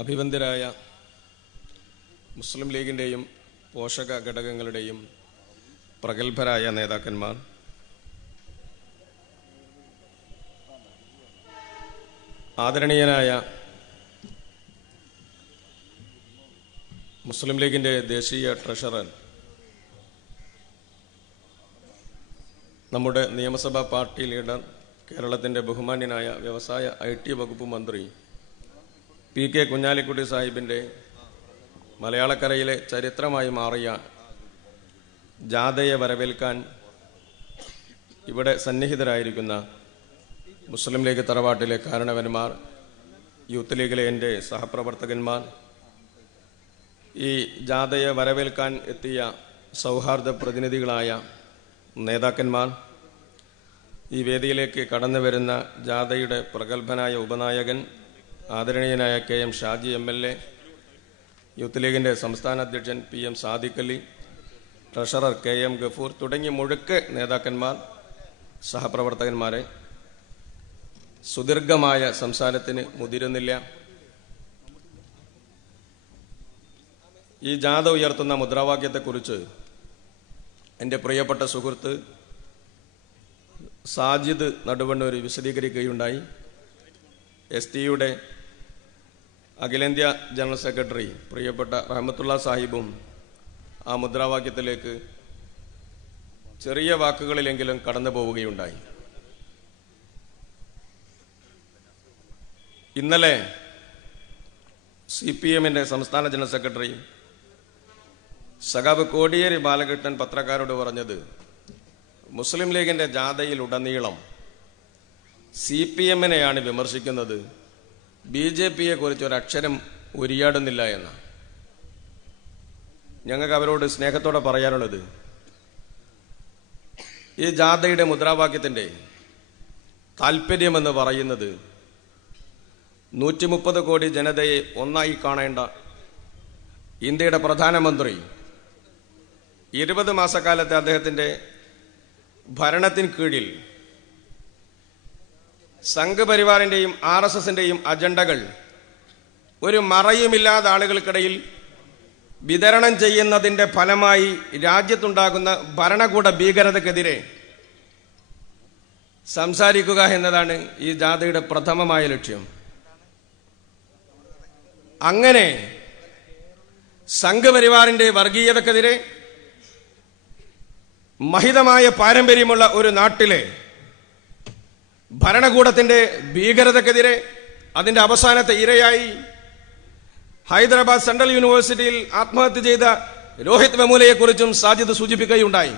അഭിവന്ദ്യരായ മുസ്ലിം ലീഗിൻ്റെയും പോഷക ഘടകങ്ങളുടെയും പ്രഗത്ഭരായ നേതാക്കന്മാർ, ആദരണീയനായ മുസ്ലിം ലീഗിൻ്റെ ദേശീയ ട്രഷറർ, നമ്മുടെ നിയമസഭാ പാർട്ടി ലീഡർ, കേരളത്തിൻ്റെ ബഹുമാന്യനായ വ്യവസായ IT വകുപ്പ് മന്ത്രി PK കുഞ്ഞാലിക്കുട്ടി സാഹിബിൻ്റെ മലയാളക്കരയിലെ ചരിത്രമായി മാറിയ ജാഥയെ വരവേൽക്കാൻ ഇവിടെ സന്നിഹിതരായിരിക്കുന്ന മുസ്ലിം ലീഗ് തറവാട്ടിലെ കാരണവന്മാർ, യൂത്ത് ലീഗിലെ എൻ്റെ സഹപ്രവർത്തകന്മാർ, ഈ ജാഥയെ വരവേൽക്കാൻ എത്തിയ സൗഹാർദ്ദ പ്രതിനിധികളായ നേതാക്കന്മാർ, ഈ വേദിയിലേക്ക് കടന്നു വരുന്ന ജാഥയുടെ പ്രഗത്ഭനായ ഉപനായകൻ ആദരണീയനായ KM ഷാജി MLA, യൂത്ത് ലീഗിൻ്റെ സംസ്ഥാന അധ്യക്ഷൻ PM Sadiq Ali, treasurer KM Gafoor തുടങ്ങി മുഴുക്കെ നേതാക്കന്മാർ, സഹപ്രവർത്തകന്മാരെ, സുദീർഘമായ സംസാരത്തിന് മുതിരുന്നില്ല. ഈ ജാഥ ഉയർത്തുന്ന മുദ്രാവാക്യത്തെക്കുറിച്ച് എൻ്റെ പ്രിയപ്പെട്ട സുഹൃത്ത് സാജിദ് നടുവണ്ണൂർ വിശദീകരിക്കുകയുണ്ടായി. STയുടെ അഖിലേന്ത്യാ ജനറൽ സെക്രട്ടറി പ്രിയപ്പെട്ട റഹ്മത്തുള്ള സാഹിബും ആ മുദ്രാവാക്യത്തിലേക്ക് ചെറിയ വാക്കുകളിലെങ്കിലും കടന്നു പോവുകയുണ്ടായി. ഇന്നലെ CPMൻ്റെ സംസ്ഥാന ജനറൽ സെക്രട്ടറി സഖാബ് കോടിയേരി ബാലകൃഷ്ണൻ പത്രക്കാരോട് പറഞ്ഞത്, മുസ്ലിം ലീഗിൻ്റെ ജാഥയിലുടനീളം CPMനെയാണ് വിമർശിക്കുന്നത്, BJPയെ കുറിച്ച് ഒരക്ഷരം ഉരിയാടുന്നില്ല എന്ന. ഞങ്ങൾക്ക് അവരോട് സ്നേഹത്തോടെ പറയാനുള്ളത്, ഈ ജാഥയുടെ മുദ്രാവാക്യത്തിൻ്റെ താല്പര്യമെന്ന് പറയുന്നത് 130 കോടി ജനതയെ ഒന്നായി കാണേണ്ട ഇന്ത്യയുടെ പ്രധാനമന്ത്രി 20 മാസക്കാലത്തെ അദ്ദേഹത്തിൻ്റെ ഭരണത്തിന് കീഴിൽ സംഘപരിവാറിൻ്റെയും RSSൻ്റെയും അജണ്ടകൾ ഒരു മറയുമില്ലാതെ ആളുകൾക്കിടയിൽ വിതരണം ചെയ്യുന്നതിൻ്റെ ഫലമായി രാജ്യത്തുണ്ടാകുന്ന ഭരണകൂട ഭീകരതയ്ക്കെതിരെ സംസാരിക്കുക എന്നതാണ് ഈ ജാഥയുടെ പ്രഥമമായ ലക്ഷ്യം. അങ്ങനെ സംഘപരിവാറിൻ്റെ വർഗീയതക്കെതിരെ, മഹിതമായ പാരമ്പര്യമുള്ള ഒരു നാട്ടിലെ ഭരണകൂടത്തിന്റെ ഭീകരതക്കെതിരെ, അതിന്റെ അവസാനത്തെ ഇരയായി ഹൈദരാബാദ് സെൻട്രൽ യൂണിവേഴ്സിറ്റിയിൽ ആത്മഹത്യ ചെയ്ത രോഹിത് വെമുലയെക്കുറിച്ചും സാജിദ് സൂചിപ്പിക്കുകയുണ്ടായി.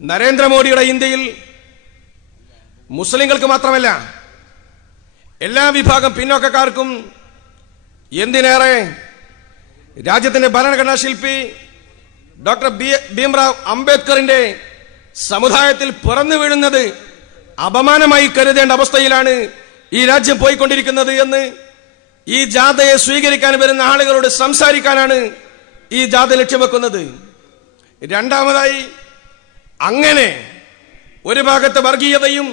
നരേന്ദ്രമോദിയുടെ ഇന്ത്യയിൽ മുസ്ലിങ്ങൾക്ക് മാത്രമല്ല എല്ലാ വിഭാഗം പിന്നോക്കക്കാർക്കും, എന്തിനേറെ രാജ്യത്തിന്റെ ഭരണഘടനാ ശില്പി ഡോക്ടർ ഭീംറാവ് അംബേദ്കറിന്റെ സമുദായത്തിൽ പിറന്നു വീഴുന്നത് അപമാനമായി കരുതേണ്ട അവസ്ഥയിലാണ് ഈ രാജ്യം പോയിക്കൊണ്ടിരിക്കുന്നത് എന്ന് ഈ ജാഥയെ സ്വീകരിക്കാൻ വരുന്ന ആളുകളോട് സംസാരിക്കാനാണ് ഈ ജാഥ ലക്ഷ്യം വെക്കുന്നത്. രണ്ടാമതായി, അങ്ങനെ ഒരു ഭാഗത്ത് വർഗീയതയും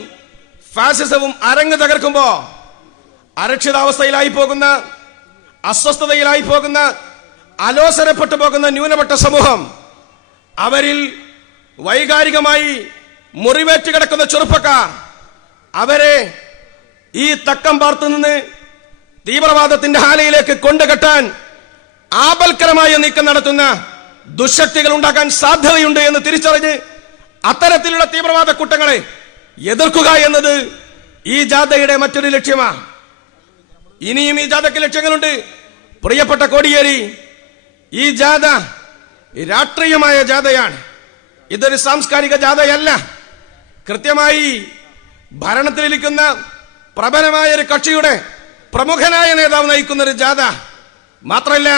ഫാസിസവും അരങ്ങ് തകർക്കുമ്പോ അരക്ഷിതാവസ്ഥയിലായി പോകുന്ന, അസ്വസ്ഥതയിലായി പോകുന്ന, അലോസരപ്പെട്ടു പോകുന്ന ന്യൂനപക്ഷ സമൂഹം, അവരിൽ വൈകാരികമായി മുറിവേറ്റ് കിടക്കുന്ന ചെറുപ്പക്കാർ, അവരെ ഈ തക്കം പാർത്തു നിന്ന് തീവ്രവാദത്തിന്റെ ഹാലയിലേക്ക് കൊണ്ടുകെട്ടാൻ ആപൽക്കരമായ നീക്കം നടത്തുന്ന ദുശക്തികൾ ഉണ്ടാക്കാൻ സാധ്യതയുണ്ട് എന്ന് തിരിച്ചറിഞ്ഞ് അത്തരത്തിലുള്ള തീവ്രവാദ കൂട്ടങ്ങളെ എതിർക്കുക എന്നത് ഈ ജാഥയുടെ മറ്റൊരു ലക്ഷ്യമാണ്. ഇനിയും ഈ ജാഥയ്ക്ക് ലക്ഷ്യങ്ങളുണ്ട്. പ്രിയപ്പെട്ട കോടിയേരി, ഈ ജാഥ രാഷ്ട്രീയമായ ജാഥയാണ്. ഇതൊരു സാംസ്കാരിക ജാഥയല്ല. കൃത്യമായി ഭരണത്തിലിരിക്കുന്ന പ്രബലമായ ഒരു കക്ഷിയുടെ പ്രമുഖനായ നേതാവ് നയിക്കുന്ന ഒരു ജാഥ മാത്രമല്ല,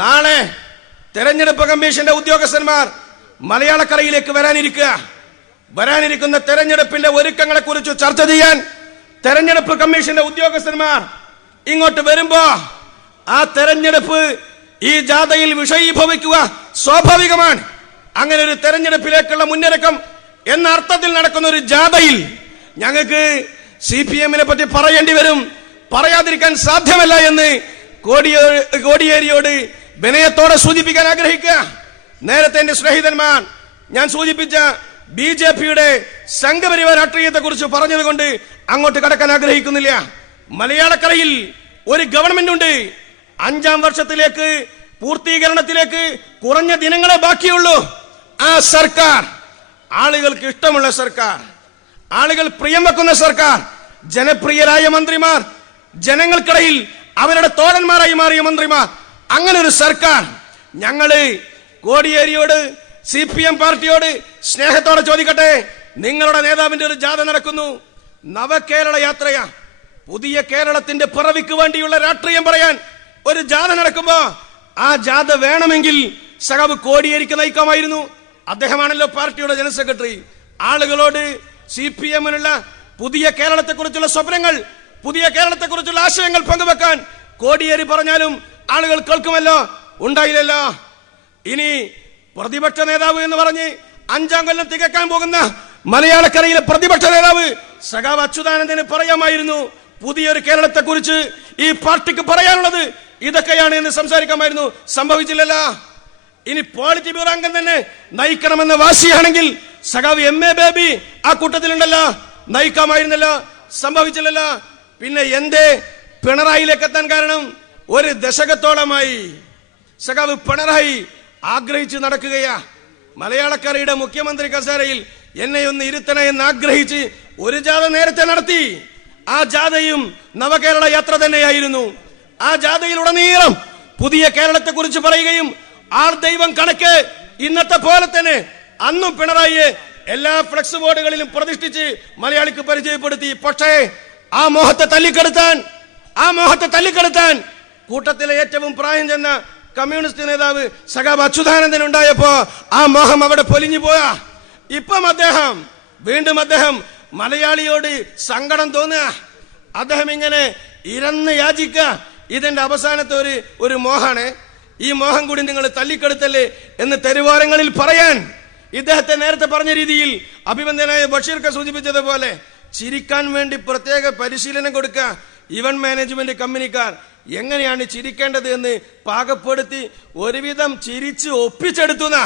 നാളെ തെരഞ്ഞെടുപ്പ് കമ്മീഷന്റെ ഉദ്യോഗസ്ഥന്മാർ മലയാളക്കരയിലേക്ക് വരാനിരിക്കുന്ന തെരഞ്ഞെടുപ്പിന്റെ ഒരുക്കങ്ങളെ കുറിച്ച് ചർച്ച ചെയ്യാൻ തെരഞ്ഞെടുപ്പ് കമ്മീഷന്റെ ഉദ്യോഗസ്ഥന്മാർ ഇങ്ങോട്ട് വരുമ്പോ ആ തെരഞ്ഞെടുപ്പ് ഈ ജാഥയിൽ വിഷയീഭവിക്കുക സ്വാഭാവികമാണ്. അങ്ങനെ ഒരു തെരഞ്ഞെടുപ്പിലേക്കുള്ള മുന്നൊരുക്കം എന്ന അർത്ഥത്തിൽ നടക്കുന്ന ഒരു ജാഥയിൽ ഞങ്ങൾക്ക് CPMനെ പറ്റി പറയേണ്ടി വരും, പറയാതിരിക്കാൻ സാധ്യമല്ല എന്ന് കോടിയേരിയോട് വിനയത്തോടെ സൂചിപ്പിക്കാൻ ആഗ്രഹിക്കുക. നേരത്തെ എന്റെ സ്നേഹിതന്മാർ ഞാൻ സൂചിപ്പിച്ച BJPയുടെ സംഘപരിവാർ രാഷ്ട്രീയത്തെ കുറിച്ച് പറഞ്ഞതുകൊണ്ട് അങ്ങോട്ട് കടക്കാൻ ആഗ്രഹിക്കുന്നില്ല. മലയാളക്കരയിൽ ഒരു ഗവൺമെന്റ് ഉണ്ട്. 5ാം വർഷത്തിലേക്ക് പൂർത്തീകരണത്തിലേക്ക് കുറഞ്ഞ ദിനങ്ങളെ ബാക്കിയുള്ളൂ. ആ സർക്കാർ ആളുകൾക്ക് ഇഷ്ടമുള്ള സർക്കാർ, ആളുകൾ പ്രിയം വെക്കുന്ന സർക്കാർ, ജനപ്രിയരായ മന്ത്രിമാർ, ജനങ്ങൾക്കിടയിൽ അവരുടെ തോഴന്മാരായി മാറിയ മന്ത്രിമാർ, അങ്ങനെ ഒരു സർക്കാർ. ഞങ്ങള് കോടിയേരിയോട് CPM പാർട്ടിയോട് സ്നേഹത്തോടെ ചോദിക്കട്ടെ, നിങ്ങളുടെ നേതാവിന്റെ ഒരു ജാഥ നടക്കുന്നു, നവകേരള യാത്രയാ, പുതിയ കേരളത്തിന്റെ പിറവിക്ക് വേണ്ടിയുള്ള രാഷ്ട്രീയം പറയാൻ ഒരു ജാഥ നടക്കുമ്പോ ആ ജാഥ വേണമെങ്കിൽ സഖാവ് കോടിയേരിക്ക് നയിക്കാമായിരുന്നു. അദ്ദേഹമാണല്ലോ പാർട്ടിയുടെ ജനറൽ സെക്രട്ടറി. ആളുകളോട് CPMനുള്ള പുതിയ കേരളത്തെക്കുറിച്ചുള്ള സ്വപ്നങ്ങൾ, പുതിയ കേരളത്തെക്കുറിച്ചുള്ള ആശയങ്ങൾ പങ്കുവെക്കാൻ കോടിയേരി പറഞ്ഞാലും ആളുകൾ കേൾക്കുമല്ലോ. ഉണ്ടായില്ലല്ലോ. ഇനി പ്രതിപക്ഷ നേതാവ് എന്ന് പറഞ്ഞ് 5ാം കൊല്ലം തികക്കാൻ പോകുന്ന മലയാളക്കരയിലെ പ്രതിപക്ഷ നേതാവ് സഖാവ് അച്യുതാനന്ദന് പറയാമായിരുന്നു, പുതിയൊരു കേരളത്തെക്കുറിച്ച് ഈ പാർട്ടിക്ക് പറയാനുള്ളത് ഇതൊക്കെയാണ് എന്ന് സംസാരിക്കാമായിരുന്നു. സംഭവിച്ചില്ലല്ലോ. ഇനി പോളിറ്റ് ബ്യൂറോ അംഗം തന്നെ നയിക്കണമെന്ന വാശിയാണെങ്കിൽ സഖാവ് MA ബേബി ആ കൂട്ടത്തിലുണ്ടല്ലോ, നയിക്കാമായിരുന്നല്ലോ. സംഭവിച്ചില്ലല്ലോ. പിന്നെ എന്തേ പിണറായിലേക്ക് എത്താൻ കാരണം? ഒരു ദശകത്തോളമായി സഖാവ് പിണറായി ആഗ്രഹിച്ച് നടക്കുകയാ. മലയാളക്കരയുടെ മുഖ്യമന്ത്രി കസേരയിൽ എന്നെ ഒന്ന് ഇരുത്തണേ എന്ന് ആഗ്രഹിച്ച് ഒരു ജാഥ നേരത്തെ നടത്തി. ആ ജാഥയും നവകേരള യാത്ര തന്നെയായിരുന്നു. ആ ജാഥയിലുടനീളം പുതിയ കേരളത്തെ കുറിച്ച് പറയുകയും ആൾ ദൈവം കണക്ക് ഇന്നത്തെ പോലെ തന്നെ അന്നും പിണറായിയെ എല്ലാ ഫ്ലക്സ് ബോർഡുകളിലും പ്രതിഷ്ഠിച്ച് മലയാളിക്ക് പരിചയപ്പെടുത്തി. പക്ഷേ ആ മോഹത്തെ തല്ലിക്കെടുത്താൻ കൂട്ടത്തിലെ ഏറ്റവും പ്രായം ചെന്ന കമ്മ്യൂണിസ്റ്റ് നേതാവ് സഖാവ് അച്യുതാനന്ദൻ ഉണ്ടായപ്പോ ആ മോഹം അവിടെ പൊലിഞ്ഞു പോയാ. ഇപ്പം വീണ്ടും അദ്ദേഹം മലയാളിയോട് സങ്കടം തോന്നുക. അദ്ദേഹം ഇങ്ങനെ ഇരന്ന് യാചിക്കുക. ഇതിന്റെ അവസാനത്തെ ഒരു മോഹാണ്. ഈ മോഹം കൂടി നിങ്ങൾ തല്ലിക്കെടുത്തല്ലേ എന്ന് തെരുവോരങ്ങളിൽ പറയാൻ ഇദ്ദേഹത്തെ നേരത്തെ പറഞ്ഞ രീതിയിൽ അഭിനന്ദനായ ബഷീർക്ക് സൂചിപ്പിച്ചതുപോലെ ചിരിക്കാൻ വേണ്ടി പ്രത്യേക പരിശീലനം കൊടുക്കുക. ഇവന്റ് മാനേജ്മെന്റ് കമ്പനിക്കാർ എങ്ങനെയാണ് ചിരിക്കേണ്ടത് എന്ന് പാകപ്പെടുത്തി ഒരുവിധം ചിരിച്ച് ഒപ്പിച്ചെടുത്തുന്ന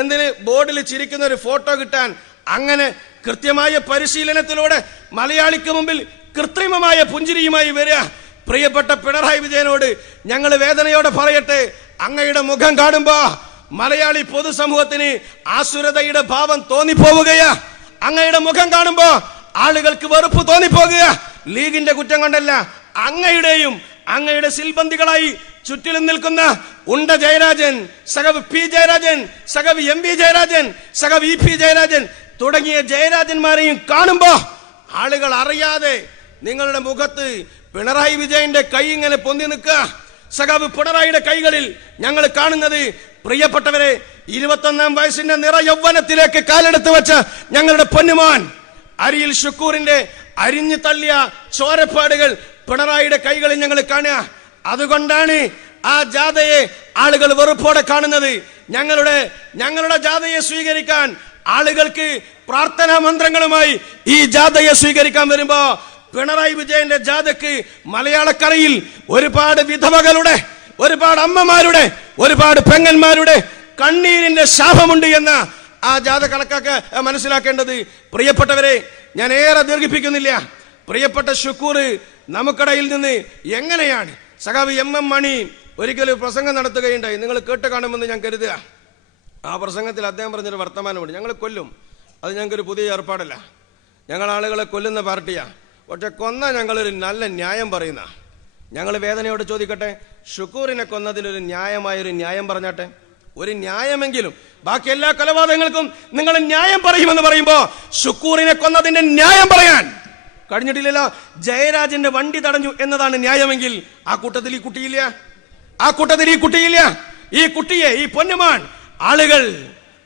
എന്തിന് ബോർഡിൽ ചിരിക്കുന്ന ഒരു ഫോട്ടോ കിട്ടാൻ. അങ്ങനെ കൃത്യമായ പരിശീലനത്തിലൂടെ മലയാളിക്ക് മുമ്പിൽ കൃത്രിമമായ പുഞ്ചിരിയുമായി വരിക. പ്രിയപ്പെട്ട പിണറായി വിജയനോട് ഞങ്ങൾ വേദനയോടെ പറയട്ടെ, അങ്ങയുടെ മുഖം കാണുമ്പോ മലയാളി പൊതുസമൂഹത്തിന് ആസുരതയുടെ ഭാവം തോന്നിപ്പോവുകയാ. അങ്ങയുടെ മുഖം കാണുമ്പോ ആളുകൾക്ക് വെറുപ്പ് തോന്നിപ്പോകുക. ലീഗിന്റെ കുറ്റം കൊണ്ടല്ല, അങ്ങയുടെ സിൽബന്ദികളായി ചുറ്റിലും നിൽക്കുന്ന ഉണ്ട ജയരാജൻ, സഖാവ് P ജയരാജൻ, സഖാവ് MV ജയരാജൻ, സഖാവ് EP ജയരാജൻ തുടങ്ങിയ ജയരാജന്മാരെയും കാണുമ്പോ ആളുകൾ അറിയാതെ നിങ്ങളുടെ മുഖത്ത് പിണറായി വിജയന്റെ കൈ ഇങ്ങനെ പൊന്തി നിൽക്കുക. സഖാവ് പിണറായിയുടെ കൈകളിൽ ഞങ്ങൾ കാണുന്നത്, പ്രിയപ്പെട്ടവരെ, 21ാം വയസ്സിന്റെ നിറ യൗവനത്തിലേക്ക് കാലെടുത്ത് വെച്ച ഞങ്ങളുടെ പൊന്നുമോൻ അരിയിൽ ഷുക്കൂറിന്റെ അരിഞ്ഞു തള്ളിയ ചോരപ്പാടുകൾ പിണറായിയുടെ കൈകളിൽ ഞങ്ങൾ കാണുക. അതുകൊണ്ടാണ് ആ ജാഥയെ ആളുകൾ വെറുപ്പോടെ കാണുന്നത്. ഞങ്ങളുടെ ജാഥയെ സ്വീകരിക്കാൻ ആളുകൾക്ക് പ്രാർത്ഥനാ മന്ത്രങ്ങളുമായി ഈ ജാഥയെ സ്വീകരിക്കാൻ വരുമ്പോ പിണറായി വിജയന്റെ ജാഥക്ക് മലയാളക്കരയിൽ ഒരുപാട് വിധവകളുടെ, ഒരുപാട് അമ്മമാരുടെ, ഒരുപാട് പെങ്ങന്മാരുടെ കണ്ണീരിന്റെ ശാപമുണ്ട് എന്ന് ആ ജാഥ മനസ്സിലാക്കേണ്ടത്. പ്രിയപ്പെട്ടവരെ, ഞാൻ ഏറെ ദീർഘിപ്പിക്കുന്നില്ല. പ്രിയപ്പെട്ട ഷുക്കൂർ നമുക്കിടയിൽ നിന്ന് എങ്ങനെയാണ് സഖാവ് MM മണി ഒരിക്കലും പ്രസംഗം നടത്തുകയുണ്ടായി. നിങ്ങൾ കേട്ട് കാണുമെന്ന് ഞാൻ കരുതുക. ആ പ്രസംഗത്തിൽ അദ്ദേഹം പറഞ്ഞൊരു വർത്തമാനമുണ്ട്, ഞങ്ങൾ കൊല്ലും, അത് ഞങ്ങൾക്കൊരു പുതിയ ഏർപ്പാടല്ല, ഞങ്ങൾ ആളുകളെ കൊല്ലുന്ന പാർട്ടിയാ, പക്ഷെ കൊന്ന ഞങ്ങളൊരു നല്ല ന്യായം പറയുന്ന. ഞങ്ങൾ വേദനയോട് ചോദിക്കട്ടെ, ഷുക്കൂറിനെ കൊന്നതിനൊരു ന്യായമായൊരു ന്യായം പറഞ്ഞാട്ടെ. ഒരു ന്യായമെങ്കിലും. ബാക്കി എല്ലാ കൊലപാതകങ്ങൾക്കും നിങ്ങൾ ന്യായം പറയുമെന്ന് പറയുമ്പോ ഷുക്കൂറിനെ കൊന്നതിന്റെ ന്യായം പറയാൻ കഴിഞ്ഞിട്ടില്ലല്ലോ. ജയരാജന്റെ വണ്ടി തടഞ്ഞു എന്നതാണ് ന്യായമെങ്കിൽ ആ കൂട്ടത്തിൽ ഈ കുട്ടിയില്ല. ഈ കുട്ടിയെ, ഈ പൊന്നുമാൻ, ആളുകൾ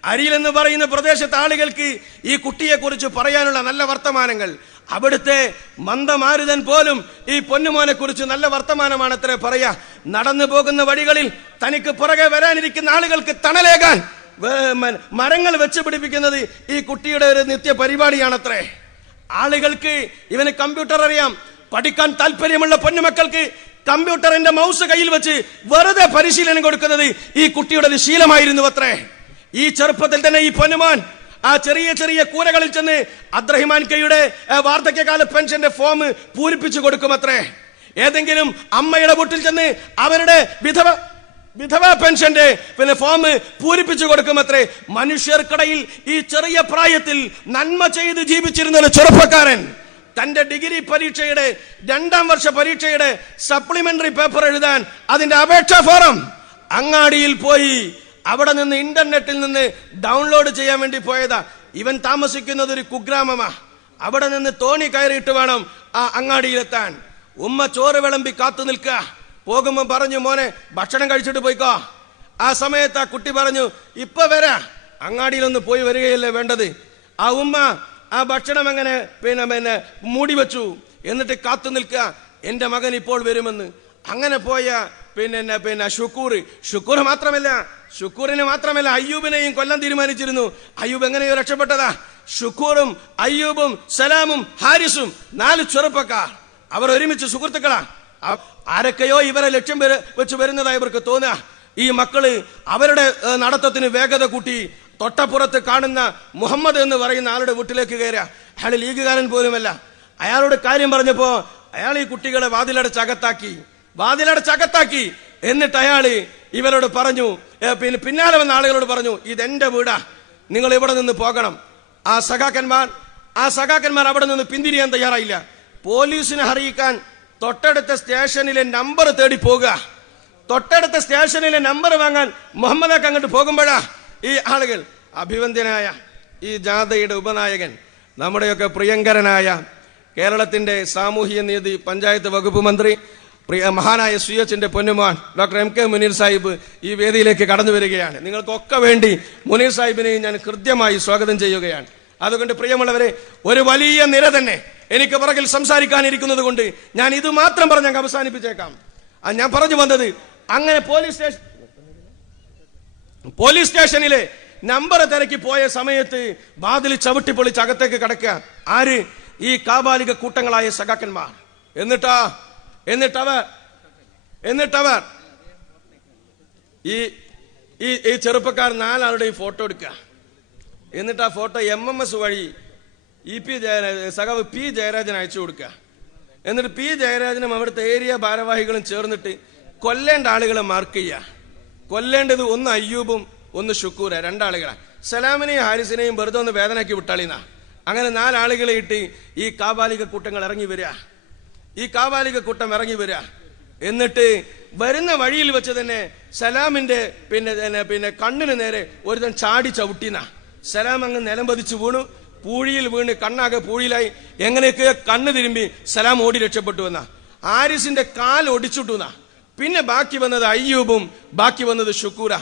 അരിയിൽ എന്ന് പറയുന്ന പ്രദേശത്തെ ആളുകൾക്ക് ഈ കുട്ടിയെ കുറിച്ച് പറയാനുള്ള നല്ല വർത്തമാനങ്ങൾ, അവിടുത്തെ മന്ദമാരുതൻ പോലും ഈ പൊന്നുമോനെ കുറിച്ച് നല്ല വർത്തമാനമാണ് അത്ര പറയാ. നടന്നു പോകുന്ന വഴികളിൽ തനിക്ക് പുറകെ വരാനിരിക്കുന്ന ആളുകൾക്ക് തണലേകാൻ മരങ്ങൾ വെച്ച് പിടിപ്പിക്കുന്നത് ഈ കുട്ടിയുടെ ഒരു നിത്യ പരിപാടിയാണത്രേ. ആളുകൾക്ക് ഇവന് കമ്പ്യൂട്ടർ അറിയാം, പഠിക്കാൻ താല്പര്യമുള്ള പൊന്നുമക്കൾക്ക് കമ്പ്യൂട്ടറിന്റെ മൗസ് കയ്യിൽ വെച്ച് വെറുതെ പരിശീലനം കൊടുക്കുന്നത് ഈ കുട്ടിയുടെ ഒരു ശീലമായിരുന്നു അത്രേ. ഈ ചെറുപ്പത്തിൽ തന്നെ ഈ പൊന്നുമാൻ ആ ചെറിയ ചെറിയ കൂരകളിൽ ചെന്ന് അബ്ദുറഹിമാൻ കയുടെ വാർദ്ധക്യകാല പെൻഷന്റെ ഫോം പൂരിപ്പിച്ചു കൊടുക്കുമത്രേ. ഏതെങ്കിലും അമ്മയുടെ വീട്ടിൽ ചെന്ന് അവരുടെ വിധവ പെൻഷന്റെ ഫോം പൂരിപ്പിച്ചു കൊടുക്കുമത്രേ. മനുഷ്യർക്കിടയിൽ ഈ ചെറിയ പ്രായത്തിൽ നന്മ ചെയ്ത് ജീവിച്ചിരുന്ന ഒരു ചെറുപ്പക്കാരൻ തന്റെ ഡിഗ്രി പരീക്ഷയുടെ 2ാം വർഷ പരീക്ഷയുടെ സപ്ലിമെന്ററി പേപ്പർ എഴുതാൻ അതിന്റെ അപേക്ഷാ ഫോറം അങ്ങാടിയിൽ പോയി അവിടെ നിന്ന് ഇന്റർനെറ്റിൽ നിന്ന് ഡൗൺലോഡ് ചെയ്യാൻ വേണ്ടി പോയതാ. ഇവൻ താമസിക്കുന്നത് ഒരു കുഗ്രാമമാ. അവിടെ നിന്ന് തോണി കയറിയിട്ട് വേണം ആ അങ്ങാടിയിലെത്താൻ. ഉമ്മ ചോറ് വിളമ്പി കാത്തു നിൽക്കുക. പോകുമ്പോ പറഞ്ഞു, മോനെ ഭക്ഷണം കഴിച്ചിട്ട് പോയിക്കോ. ആ സമയത്ത് ആ കുട്ടി പറഞ്ഞു, ഇപ്പൊ വരാ, അങ്ങാടിയിലൊന്ന് പോയി വരികയല്ലേ വേണ്ടത്. ആ ഉമ്മ ആ ഭക്ഷണം അങ്ങനെ പിന്നെ മൂടി വെച്ചു. എന്നിട്ട് കാത്തു നിൽക്കുക, എന്റെ മകൻ ഇപ്പോൾ വരുമെന്ന്. അങ്ങനെ പോയ പിന്നെ ഷുക്കൂർ മാത്രമല്ല അയ്യൂബിനെയും കൊല്ലാൻ തീരുമാനിച്ചിരുന്നു. അയ്യൂബ് എങ്ങനെയോ രക്ഷപ്പെട്ടതാ. ഷുക്കൂറും അയ്യൂബും സലാമും ഹാരിസും 4 ചെറുപ്പക്കാർ അവർ ഒരുമിച്ച് സുഹൃത്തുക്കളാ. ആരൊക്കെയോ ഇവരെ ലക്ഷ്യം വെച്ച് വരുന്നതായി ഇവർക്ക് തോന്നുക. ഈ മക്കള് അവരുടെ നടത്തത്തിന് വേഗത കൂട്ടി തൊട്ടപ്പുറത്ത് കാണുന്ന മുഹമ്മദ് എന്ന് പറയുന്ന ആളുടെ വീട്ടിലേക്ക് കയറുക. അയാൾ ലീഗുകാരൻ പോലുമല്ല. അയാളോട് കാര്യം പറഞ്ഞപ്പോ അയാൾ ഈ കുട്ടികളെ വാതിലടച്ചകത്താക്കി. എന്നിട്ട് അയാള് ഇവരോട് പറഞ്ഞു, പിന്നാലെ വന്ന ആളുകളോട് പറഞ്ഞു, ഇതെന്റെ വീടാ, നിങ്ങൾ ഇവിടെ നിന്ന് പോകണം. ആ സഖാക്കന്മാർ അവിടെ നിന്ന് പിന്തിരിയാൻ തയ്യാറായില്ല. പോലീസിനെ അറിയിക്കാൻ തൊട്ടടുത്ത സ്റ്റേഷനിലെ നമ്പർ തേടി പോകുക. തൊട്ടടുത്ത സ്റ്റേഷനിലെ നമ്പർ വാങ്ങാൻ മുഹമ്മദാക്ക് അങ്ങോട്ട് പോകുമ്പോഴാ ഈ ആളുകൾ അഭിവന്ദ്യനായ ഈ ജാഥയുടെ ഉപനായകൻ, നമ്മുടെയൊക്കെ പ്രിയങ്കരനായ കേരളത്തിന്റെ സാമൂഹ്യ നീതി പഞ്ചായത്ത് വകുപ്പ് മന്ത്രി മഹാനായ CHന്റെ പൊന്നുമാൻ ഡോക്ടർ MK മുനീർ സാഹിബ് ഈ വേദിയിലേക്ക് കടന്നു വരികയാണ്. നിങ്ങൾക്കൊക്കെ വേണ്ടി മുനീർ സാഹിബിനെയും ഞാൻ കൃത്യമായി സ്വാഗതം ചെയ്യുകയാണ്. അതുകൊണ്ട് പ്രിയമുള്ളവരെ, ഒരു വലിയ നിര തന്നെ എനിക്ക് പുറകിൽ സംസാരിക്കാനിരിക്കുന്നത് കൊണ്ട് ഞാൻ ഇത് മാത്രം പറഞ്ഞ് അങ്ങ് അവസാനിപ്പിച്ചേക്കാം. ഞാൻ പറഞ്ഞു വന്നത്, അങ്ങനെ പോലീസ് സ്റ്റേഷനിലെ നമ്പർ തിരക്കി പോയ സമയത്ത് വാതിൽ ചവിട്ടിപ്പൊളിച്ച് അകത്തേക്ക് കടക്കുക. ആര്? ഈ കാബാലിക കൂട്ടങ്ങളായ സഖാക്കന്മാർ. എന്നിട്ടവർ ഈ ചെറുപ്പക്കാർ 4 ആളുടെയും ഫോട്ടോ എടുക്കുക. എന്നിട്ട് ആ ഫോട്ടോ MMS വഴി സഖാവ് P ജയരാജൻ അയച്ചു കൊടുക്കുക. എന്നിട്ട് P ജയരാജനും അവിടുത്തെ ഏരിയ ഭാരവാഹികളും ചേർന്നിട്ട് കൊല്ലേണ്ട ആളുകളെ മാർക്ക് ചെയ്യുക. കൊല്ലേണ്ടത് ഒന്ന് അയ്യൂബും ഒന്ന് ഷുക്കൂര, 2 ആളുകളാണ്. സലാമിനെയും ഹാരിസിനെയും വെറുതെ ഒന്ന് വേദനയ്ക്ക് വിട്ടാളിന്നാ. അങ്ങനെ 4 ആളുകളെ ഇട്ട് ഈ കാബാലിക കൂട്ടങ്ങൾ ഇറങ്ങി വരിക. എന്നിട്ട് വരുന്ന വഴിയിൽ വെച്ച് തന്നെ സലാമിന്റെ പിന്നെ കണ്ണിന് നേരെ ഒരുത്തൻ ചാടി ചവിട്ടിന. സലാം അങ്ങ് നിലംപതിച്ചു വീണു. പൂഴിയിൽ വീണ് കണ്ണാകെ പൂഴിയിലായി. എങ്ങനെയൊക്കെ കണ്ണ് തിരുമ്പി സലാം ഓടി രക്ഷപ്പെട്ടു എന്നാ. ആരിസിന്റെ കാൽ ഒടിച്ചുട്ടുന്നാ. പിന്നെ ബാക്കി വന്നത് അയ്യൂബും ബാക്കി വന്നത് ഷുക്കൂര.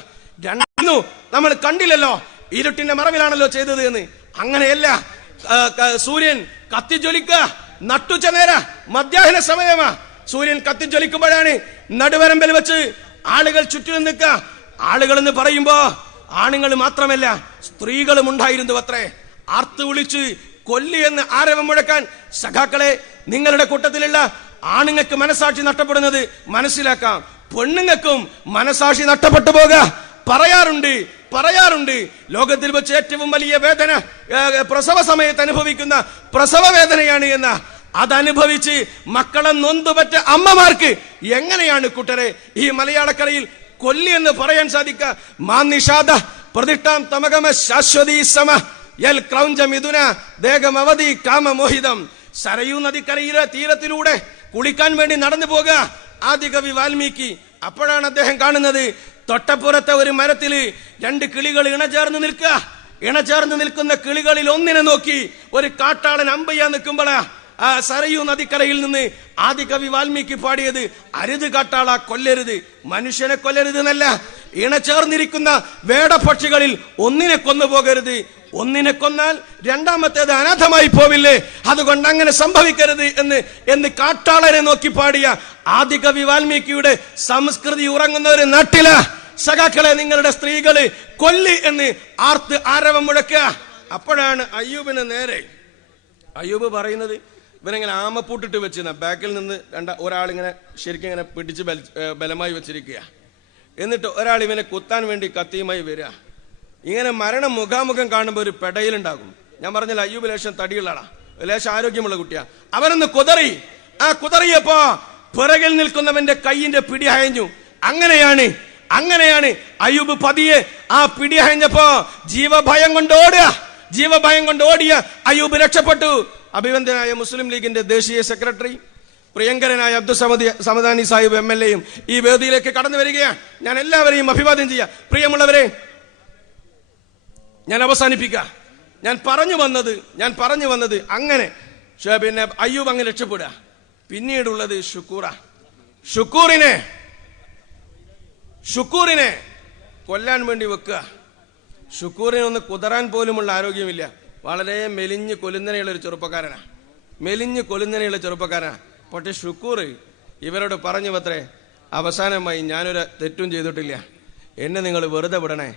രണ്ടും നമ്മൾ കണ്ടില്ലല്ലോ, ഇരുട്ടിന്റെ മറവിലാണല്ലോ ചെയ്തത് എന്ന്. അങ്ങനെയല്ല, സൂര്യൻ കത്തിജ്വലിക്കുക, നട്ടുച്ച നേര മധ്യാഹ്ന സമയമാ. സൂര്യൻ കത്തിജ്വലിക്കുമ്പോഴാണ് നടുവരമ്പിൽ വെച്ച് ആളുകൾ ചുറ്റിലും നിൽക്കുക. ആളുകൾ എന്ന് പറയുമ്പോ ആണുങ്ങൾ മാത്രമല്ല സ്ത്രീകളും ഉണ്ടായിരുന്നു അത്രേ. ആർത്തു വിളിച്ച് കൊല്ലി എന്ന് ആരവം മുഴക്കാൻ. സഖാക്കളെ, നിങ്ങളുടെ കൂട്ടത്തിലുള്ള ആണുങ്ങൾക്ക് മനസാക്ഷി നഷ്ടപ്പെടുന്നത് മനസ്സിലാക്കാം. പെണ്ണുങ്ങൾക്കും മനസാക്ഷി നഷ്ടപ്പെട്ടു പോക പറയാറുണ്ട്. ലോകത്തിൽ വെച്ച് ഏറ്റവും വലിയ വേദന പ്രസവ സമയത്ത് അനുഭവിക്കുന്ന പ്രസവ വേദനയാണ് എന്ന. അതനുഭവിച്ച് മക്കളെ നൊന്തുപറ്റ അമ്മമാർക്ക് എങ്ങനെയാണ് കൂട്ടരെ ഈ മലയാളക്കരയിൽ കൊല്ലി എന്ന് പറയാൻ സാധിക്കുക? മാനിഷാദ പ്രതിഷ്ഠാം തമകമ ശാശ്വതീ സമ യൽ ക്രൗഞ്ച മിഥുന ദേഹമവധി കാമമോഹിതം. സരയൂ നദിക്കരയിലെ തീരത്തിലൂടെ കുളിക്കാൻ വേണ്ടി നടന്നു പോകുക ആദികവി വാൽമീകി. അപ്പോഴാണ് അദ്ദേഹം കാണുന്നത് തൊട്ടപ്പുറത്തെ ഒരു മരത്തില് 2 കിളികൾ ഇണചേർന്ന് നിൽക്കുന്ന കിളികളിൽ ഒന്നിനെ നോക്കി ഒരു കാട്ടാളൻ അമ്പയ്യാൻ നിൽക്കുമ്പോഴാ ആ സരയൂ നദിക്കരയിൽ നിന്ന് ആദികവി വാൽമീകി പാടിയത് അരുത് കാട്ടാള കൊല്ലരുത്, മനുഷ്യനെ കൊല്ലരുത് എന്നല്ല, ഇണചേർന്നിരിക്കുന്ന വേടപക്ഷികളിൽ ഒന്നിനെ കൊന്നുപോകരുത്. ഒന്നിനെ കൊന്നാൽ രണ്ടാമത്തേത് അനാഥമായി പോവില്ലേ, അതുകൊണ്ട് അങ്ങനെ സംഭവിക്കരുത് എന്ന് കാട്ടാളനെ നോക്കി പാടിയ ആദികവി വാൽമീകിയുടെ സംസ്കൃതി ഉറങ്ങുന്ന ഒരു നാട്ടില് സഖാക്കളെ, നിങ്ങളുടെ സ്ത്രീകള് കൊല്ലി എന്ന് ആർത്ത് ആരവം മുഴക്കുക. അപ്പോഴാണ് അയ്യൂബിന് നേരെ അയ്യൂബ് പറയുന്നത്, ഇവനിങ്ങനെ ആമപ്പൂട്ടിട്ട് വെച്ചിരുന്ന ബാക്കിൽ നിന്ന് ഒരാളിങ്ങനെ ശരിക്കും ഇങ്ങനെ പിടിച്ച് ബലമായി വെച്ചിരിക്കുക. എന്നിട്ട് ഒരാൾ ഇവനെ കുത്താൻ വേണ്ടി കത്തിയുമായി വരിക. ഇങ്ങനെ മരണം മുഖാമുഖം കാണുമ്പോൾ ഒരു പെടയിലുണ്ടാകും. ഞാൻ പറഞ്ഞില്ല, അയ്യൂബ് ലേശം തടിയുള്ളടാ, ലേശം ആരോഗ്യമുള്ള കുട്ടിയാ. അവനൊന്ന് കുതറി. ആ കുതറിയപ്പോ പിറകിൽ നിൽക്കുന്നവന്റെ കൈയിന്റെ പിടി അയഞ്ഞു. അങ്ങനെയാണ് അയ്യൂബ് പതിയെ ആ പിടി അയഞ്ഞപ്പോ ജീവഭയം കൊണ്ട് ഓടിയ അയ്യൂബ് രക്ഷപ്പെട്ടു. അഭിവന്ദനായ മുസ്ലിം ലീഗിന്റെ ദേശീയ സെക്രട്ടറി പ്രിയങ്കരനായ അബ്ദുൽ സമദാനി സാഹിബ് MLA ഈ വേദിയിലേക്ക് കടന്നു വരികയാണ്. ഞാൻ എല്ലാവരെയും അഭിവാദ്യം ചെയ്യാം. പ്രിയമുള്ളവരെ, ഞാൻ അവസാനിപ്പിക്കാം. ഞാൻ പറഞ്ഞു വന്നത് അങ്ങനെ പിന്നെ അയ്യൂബ് അങ്ങ് രക്ഷപ്പെടുക. പിന്നീടുള്ളത് ഷുക്കൂറിനെ കൊല്ലാൻ വേണ്ടി വെക്കുക. ഷുക്കൂറിനെ ഒന്ന് കുതറാൻ പോലുമുള്ള ആരോഗ്യമില്ല. വളരെ മെലിഞ്ഞ് കൊലുന്നനെയുള്ള ഒരു ചെറുപ്പക്കാരനാണ്. പക്ഷെ ഷുക്കൂർ ഇവരോട് പറഞ്ഞു പത്രേ, അവസാനമായി ഞാനൊരു തെറ്റും ചെയ്തിട്ടില്ല, എന്നെ നിങ്ങൾ വെറുതെ വിടണേ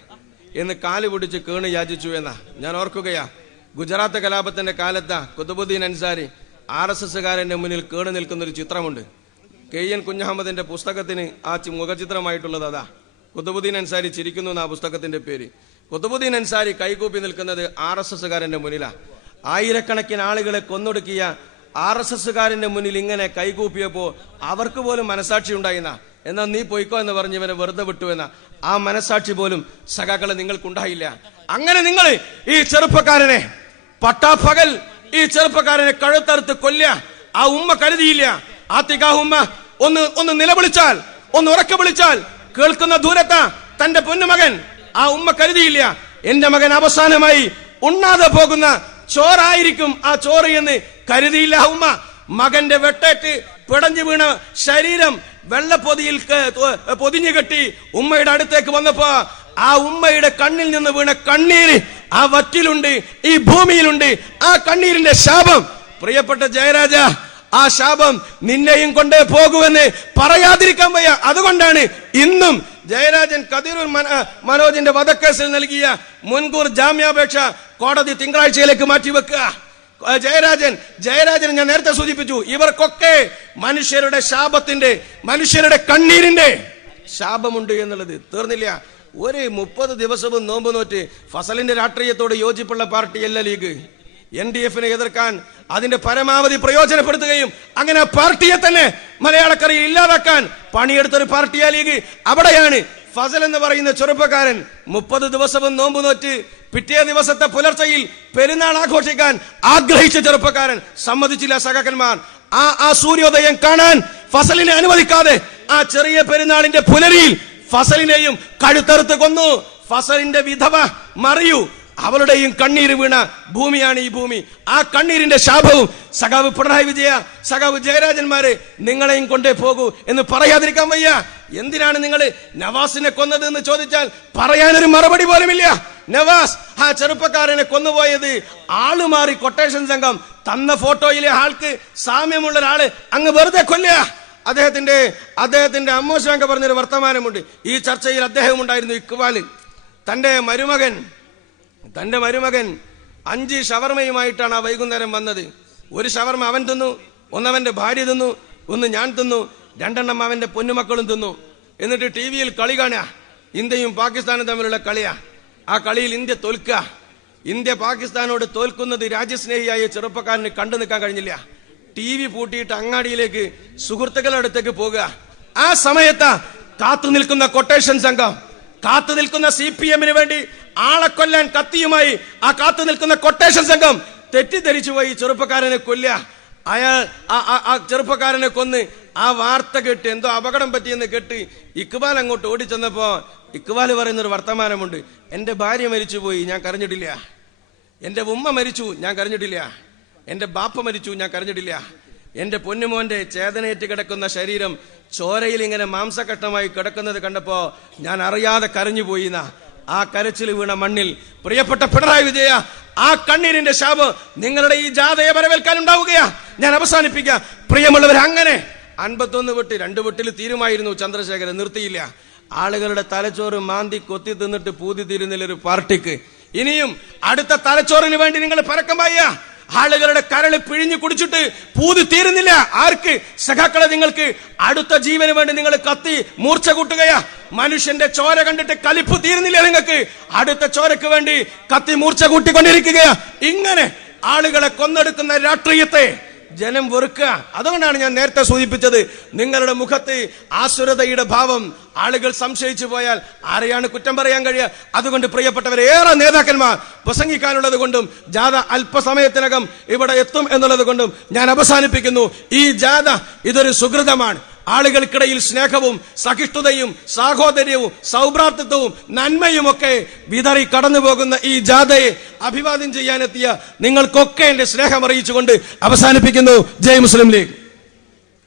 എന്ന് കാല് പിടിച്ച് കേണ് യാചിച്ചു എന്നാ ഞാൻ ഓർക്കുകയാ. ഗുജറാത്ത് കലാപത്തിന്റെ കാലത്ത് കുതുബുദ്ദീൻ അൻസാരി RSSകാരന്റെ മുന്നിൽ കേണ് നിൽക്കുന്ന ഒരു ചിത്രമുണ്ട്. KN കുഞ്ഞഹമ്മദിന്റെ പുസ്തകത്തിന് ആ മുഖചിത്രമായിട്ടുള്ളത് അതാ. കുതുബുദ്ദീൻ അൻസാരി ചിരിക്കുന്നു എന്നാ പുസ്തകത്തിന്റെ പേര്. കുതുബുദ്ദീൻ അൻസാരി കൈകൂപ്പി നിൽക്കുന്നത് RSSകാരന്റെ മുന്നിലാ. ആയിരക്കണക്കിന് ആളുകളെ കൊന്നൊടുക്കിയ RSSകാരന്റെ മുന്നിൽ ഇങ്ങനെ കൈകൂപ്പിയപ്പോ അവർക്ക് പോലും മനസാക്ഷി ഉണ്ടായിന്ന. എന്നാൽ നീ പോയിക്കോ എന്ന് പറഞ്ഞ് ഇവനെ വെറുതെ വിട്ടു എന്ന ആ മനസാക്ഷി പോലും സഖാക്കളെ നിങ്ങൾക്കുണ്ടായില്ല. അങ്ങനെ നിങ്ങൾ ഈ ചെറുപ്പക്കാരനെ പട്ടാപ്പകൽ കഴുത്തറുത്ത് കൊല്ലുക. ആ ഉമ്മ കരുതിയില്ല. ആത്തിക ഉമ്മ ഒന്ന് നിലവിളിച്ചാൽ, ഒന്ന് ഉറക്കെ വിളിച്ചാൽ കേൾക്കുന്ന ദൂരത്താ തന്റെ പൊന്നുമകൻ. ആ ഉമ്മ കരുതിയില്ല, എന്റെ മകൻ അവസാനമായി ഉണ്ണാതെ പോകുന്ന ചോറായിരിക്കും ആ ചോറ് എന്ന് കരുതിയില്ല ആ ഉമ്മ. മകന്റെ വെട്ടേറ്റ് പിടഞ്ഞു വീണ ശരീരം വെള്ളപ്പൊതിയിൽ പൊതിഞ്ഞു കെട്ടി ഉമ്മയുടെ അടുത്തേക്ക് വന്നപ്പോ ആ ഉമ്മയുടെ കണ്ണിൽ നിന്ന് വീണ കണ്ണീര് ആ വറ്റിലുണ്ട്, ഈ ഭൂമിയിലുണ്ട്. ആ കണ്ണീരിന്റെ ശാപം, പ്രിയപ്പെട്ട ജയരാജ, ആ ശാപം നിന്നെയും കൊണ്ടേ പോകുമെന്ന് പറയാതിരിക്കാൻ വയ്യ. അതുകൊണ്ടാണ് ഇന്നും ജയരാജൻ കതിരൂർ മനോജിന്റെ വധക്കേസിൽ നൽകിയ മുൻകൂർ ജാമ്യാപേക്ഷ കോടതി തിങ്കളാഴ്ചയിലേക്ക് മാറ്റിവെക്കുക. ജയരാജൻ ഞാൻ നേരത്തെ സൂചിപ്പിച്ചു, ഇവർക്കൊക്കെ മനുഷ്യരുടെ ശാപത്തിന്റെ, മനുഷ്യരുടെ കണ്ണീരിന്റെ ശാപമുണ്ട് എന്നുള്ളത് തീർന്നില്ല. ഒരു 30 ദിവസവും നോമ്പ് നോറ്റ് ഫസലിന്റെ രാഷ്ട്രീയത്തോട് യോജിപ്പുള്ള പാർട്ടിയല്ല ലീഗ്. NDF-നെ എതിർക്കാൻ അതിന്റെ പരമാവധി പ്രയോജനപ്പെടുത്തുകയും അങ്ങനെ പാർട്ടിയെ തന്നെ മലയാളക്കരയിൽ ഇല്ലാതാക്കാൻ പണിയെടുത്തൊരു പാർട്ടിയാ ലീഗ്. അവിടെയാണ് ഫസൽ എന്ന് പറയുന്ന ചെറുപ്പക്കാരൻ 30 ദിവസവും നോമ്പ് നോറ്റ് പിറ്റേ ദിവസത്തെ പുലർച്ചയിൽ പെരുന്നാൾ ആഘോഷിക്കാൻ ആഗ്രഹിച്ച ചെറുപ്പക്കാരൻ സമ്മതിച്ചില്ല. സഖാക്കന്മാർ, ആ സൂര്യോദയം കാണാൻ ഫസലിനെ അനുവദിക്കാതെ ആ ചെറിയ പെരുന്നാളിന്റെ പുലരിയിൽ ഫസലിനെയും കഴുത്തറുത്ത് കൊന്നു. ഫസലിന്റെ വിധവ മറിയു, അവളുടെയും കണ്ണീര് വീണ ഭൂമിയാണ് ഈ ഭൂമി. ആ കണ്ണീരിന്റെ ശാപവും സഖാവ് പിണറായി വിജയ, സഖാവ് ജയരാജന്മാരെ നിങ്ങളെയും കൊണ്ടേ പോകൂ എന്ന് പറയാതിരിക്കാൻ വയ്യ. എന്തിനാണ് നിങ്ങൾ നവാസിനെ കൊന്നത് എന്ന് ചോദിച്ചാൽ പറയാനൊരു മറുപടി പോലുമില്ല. നവാസ് ആ ചെറുപ്പക്കാരനെ കൊന്നുപോയത് ആളുമാറി കൊട്ടേഷൻ സംഘം തന്ന ഫോട്ടോയിലെ ആൾക്ക് സാമ്യമുള്ള ഒരാള് അങ്ങ് വെറുതെ കൊല്ലുക. അദ്ദേഹത്തിന്റെ അമ്മോശാങ്ക പറഞ്ഞൊരു വർത്തമാനമുണ്ട്. ഈ ചർച്ചയിൽ അദ്ദേഹം ഉണ്ടായിരുന്നു. ഇക്ബാല് തന്റെ മരുമകൻ 5 ഷവർമയുമായിട്ടാണ് ആ വൈകുന്നേരം വന്നത്. ഒരു ഷവർമ അവൻ തിന്നു, ഒന്നവന്റെ ഭാര്യ തിന്നു, ഒന്ന് ഞാൻ തിന്നു, 2 എണ്ണം അവന്റെ പൊന്നുമക്കളും തിന്നു. എന്നിട്ട് TV-യിൽ കളി കാണുക. ഇന്ത്യയും പാകിസ്ഥാനും തമ്മിലുള്ള കളിയാ. ആ കളിയിൽ ഇന്ത്യ തോൽക്കുക. ഇന്ത്യ പാകിസ്ഥാനോട് തോൽക്കുന്നത് രാജ്യസ്നേഹിയായ ചെറുപ്പക്കാരന് കണ്ടു നിൽക്കാൻ കഴിഞ്ഞില്ല. TV പൂട്ടിയിട്ട് അങ്ങാടിയിലേക്ക് സുഹൃത്തുക്കളുടെ അടുത്തേക്ക് പോകുക. ആ സമയത്ത് കാത്തു നിൽക്കുന്ന കൊട്ടേഷൻ സംഘം, കാത്തു നിൽക്കുന്ന CPM-ന് വേണ്ടി ആളെ കൊല്ലാൻ കത്തിയുമായി ആ കാത്തു നിൽക്കുന്ന കൊട്ടേഷൻ സംഘം തെറ്റിദ്ധരിച്ചു പോയി ചെറുപ്പക്കാരനെ കൊല്ലുക. അയാൾ ആ ചെറുപ്പക്കാരനെ കൊന്ന് ആ വാർത്ത കേട്ട് എന്തോ അപകടം പറ്റിയെന്ന് കേട്ട് ഇക്ബാൽ അങ്ങോട്ട് ഓടിച്ചെന്നപ്പോ ഇക്ബാൽ പറയുന്നൊരു വർത്തമാനമുണ്ട്. എന്റെ ഭാര്യ മരിച്ചുപോയി, ഞാൻ കരഞ്ഞിട്ടില്ല. എന്റെ ഉമ്മ മരിച്ചു, ഞാൻ കരഞ്ഞിട്ടില്ല. എന്റെ ബാപ്പ മരിച്ചു, ഞാൻ കരഞ്ഞിട്ടില്ല. എന്റെ പൊന്നുമോന്റെ ചേതനയേറ്റ് കിടക്കുന്ന ശരീരം ചോരയിൽ ഇങ്ങനെ മാംസകഷ്ണമായി കിടക്കുന്നത് കണ്ടപ്പോ ഞാൻ അറിയാതെ കരഞ്ഞുപോയി. ആ കരച്ചിൽ വീണ മണ്ണിൽ പ്രിയപ്പെട്ട പിണറായി വിജയ, ആ കണ്ണീരിന്റെ ശാപം നിങ്ങളുടെ ഈ ജാഥയെ വരവേൽക്കാൻ ഉണ്ടാവുകയാ. ഞാൻ അവസാനിപ്പിക്കാം. പ്രിയമുള്ളവർ, അങ്ങനെ 51 വെട്ട് 2 വെട്ടിൽ തീരുമായിരുന്നു. ചന്ദ്രശേഖരൻ നിർത്തിയില്ല. ആളുകളുടെ തലച്ചോറ് മാന്തി കൊത്തി തിന്നിട്ട് പൂതി തീരുന്നില്ല ഒരു പാർട്ടിക്ക്. ഇനിയും അടുത്ത തലച്ചോറിന് വേണ്ടി നിങ്ങൾ പരക്കം പായ. ആളുകളുടെ കരള് പിഴിഞ്ഞു കുടിച്ചിട്ട് പൂതി തീരുന്നില്ല. ആർക്ക്? സഖാക്കളെ, നിങ്ങൾക്ക് അടുത്ത ജീവന് വേണ്ടി നിങ്ങൾ കത്തി മൂർച്ച കൂട്ടുകയാ. മനുഷ്യന്റെ ചോര കണ്ടിട്ട് കലിപ്പ് തീരുന്നില്ല നിങ്ങൾക്ക്. അടുത്ത ചോരക്ക് വേണ്ടി കത്തി മൂർച്ച കൂട്ടിക്കൊണ്ടിരിക്കുകയാ. ഇങ്ങനെ ആളുകളെ കൊന്നെടുക്കുന്ന രാഷ്ട്രീയത്തെ ജനം വെറുക്കുക. അതുകൊണ്ടാണ് ഞാൻ നേരത്തെ സൂചിപ്പിച്ചത്, നിങ്ങളുടെ മുഖത്ത് ആസുരതയുടെ ഭാവം ആളുകൾ സംശയിച്ചു പോയാൽ ആരെയാണ് കുറ്റം പറയാൻ കഴിയുക? അതുകൊണ്ട് പ്രിയപ്പെട്ടവരെ, ഏറെ നേതാക്കന്മാർ പ്രസംഗിക്കാനുള്ളത് കൊണ്ടും ജാഥ അല്പസമയത്തിനകം ഇവിടെ എത്തും എന്നുള്ളത് കൊണ്ടും ഞാൻ അവസാനിപ്പിക്കുന്നു. ഈ ജാഥ ഇതൊരു സുഹൃതമാണ്. ആളുകൾക്കിടയിൽ സ്നേഹവും സഹിഷ്ണുതയും സാഹോദര്യവും സൗഭ്രാതൃത്വവും നന്മയുമൊക്കെ വിതറി കടന്നു പോകുന്ന ഈ ജാഥയെ അഭിവാദ്യം ചെയ്യാനെത്തിയ നിങ്ങൾക്കൊക്കെ എന്റെ സ്നേഹം അറിയിച്ചുകൊണ്ട് അവസാനിപ്പിക്കുന്നു. ജയ് മുസ്ലിം ലീഗ്.